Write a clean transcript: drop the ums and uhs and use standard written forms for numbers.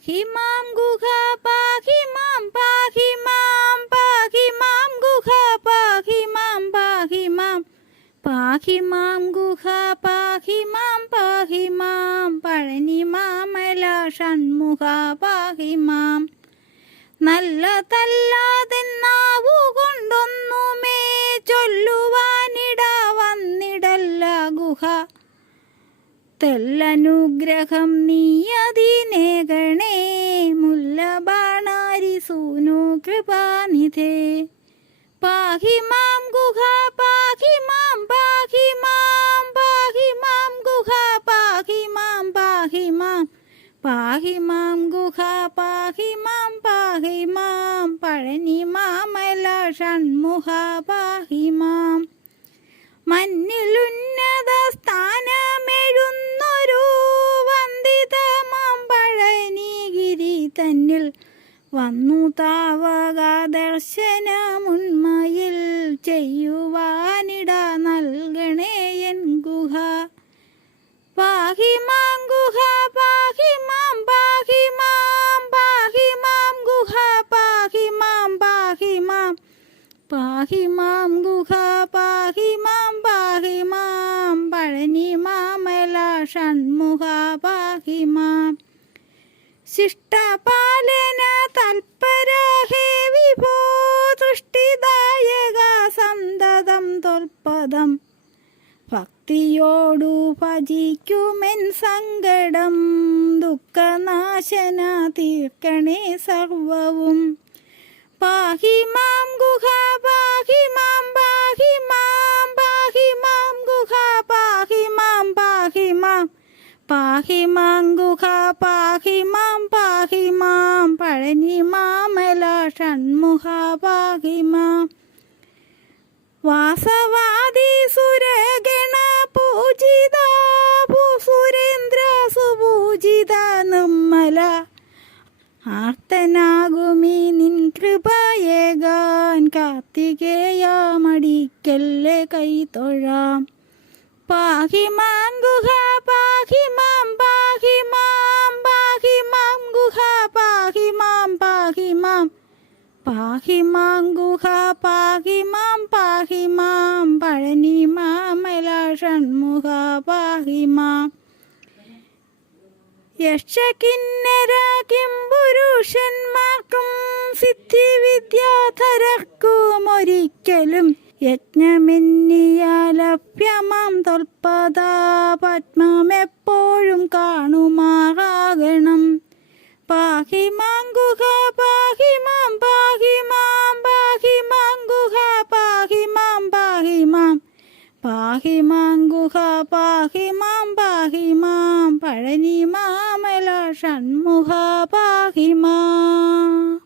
പാഹി മാം ഗുഹ പാഹി മാം പാഹി മാം പാഹി മാം ഗുഹ പാഹി മാം പാഹി മാം പാഹി മാം ഗുഹ പാഹി മാം പഴനി മാമല ഷൺമുഖ പാഹി മാം. നല്ലതല്ലാതെന്നാവു കൊണ്ടൊന്നുമേ ചൊല്ലുവാനിട വന്നിടല്ല ഗുഹ. തെല്ലനുഗ്രഹം നീയതിനേകണേ മുല്ലബാണാരി സൂനു കൃപാനിധേ. പാഹി മാം ഗുഹ പാഹി മാം പാഹി മാം പാഹി മാം ഗുഹ പാഹി മാം പാഹി മാം പാഹി മാം ഗുഹ പാഹി മാം പഴനി മാമല ഷൺമുഖ പാഹി മാം. മന്നിലുന്നത സ്ഥാനമെഴുന്നൊരു വന്ദിതമാം പഴനിഗിരി തന്നിൽ വന്നു താവക ദർശനമുന്മയിൽ ചെയ്യുവാനിട നൽകണേ എൻ ഗുഹ. പാഹി മാം ഗുഹ പാഹി മാം പാഹി മാം പാഹി മാം ഗുഹ പാഹി മാം പാഹി മാം പാഹി മാം ഗുഹ പാഹി മാം പഴനി മാമല ഷൺമുഖ പാഹി മാം. ശിഷ്ടപാലന തൽപര ഹേ വിഭോ സൃഷ്ടിദായക സന്തതം തൊൽപദം. ഭക്തിയോടു ഭജിക്കുമെൻ സങ്കടം ദുഃഖനാശന തീർക്കണേ സർവവും. പാഹി മാം ഗുഹ പാഹി മാം പാഹി മാം പാഹി മാം ഗുഹ പാഹി മാം പാഹി മാം പാഹി മാം ഗുഹ പാഹി മാം പഴനി മാമല ഷൺമുഖ പാഹി മാം. വാസവാദി സുരഗണ പൂജിത ഭൂസുരേന്ദ്ര സുപൂജിത നിർമ്മല. ആർത്തനാകുമീ നിൻ കൃപയേകാൻ കാർത്തികേയ മടിക്കല്ലേ കൈതൊഴാം. പാഹി മാം ഗുഹ പാഹി മാം പാഹി മാം പാഹി മാം ഗുഹ പാഹി മാം പാഹി മാം പാഹി മാം ഗുഹ പാഹി മാം പഴനി മാമല ഷൺമുഖ പാഹി മാം. യക്ഷകിന്നര കിംപുരുഷന്മാർക്കും സിദ്ധിവിദ്യാധരർക്കും ഒരിക്കലും യജ്ഞമെന്നിയാലഭ്യമാം തൊൽപദ പത്മമെപ്പോഴും കാണുമാറാകണം. പാഹി മാം ഗുഹ പാഹി മാം പാഹി മാം പാഹി മാം ഗുഹ പാഹി മാം പാഹി മാം പാഹി മാം ഗുഹ പാഹി മാം പഴനി മാമല ഷൺമുഖ പാഹി മാം.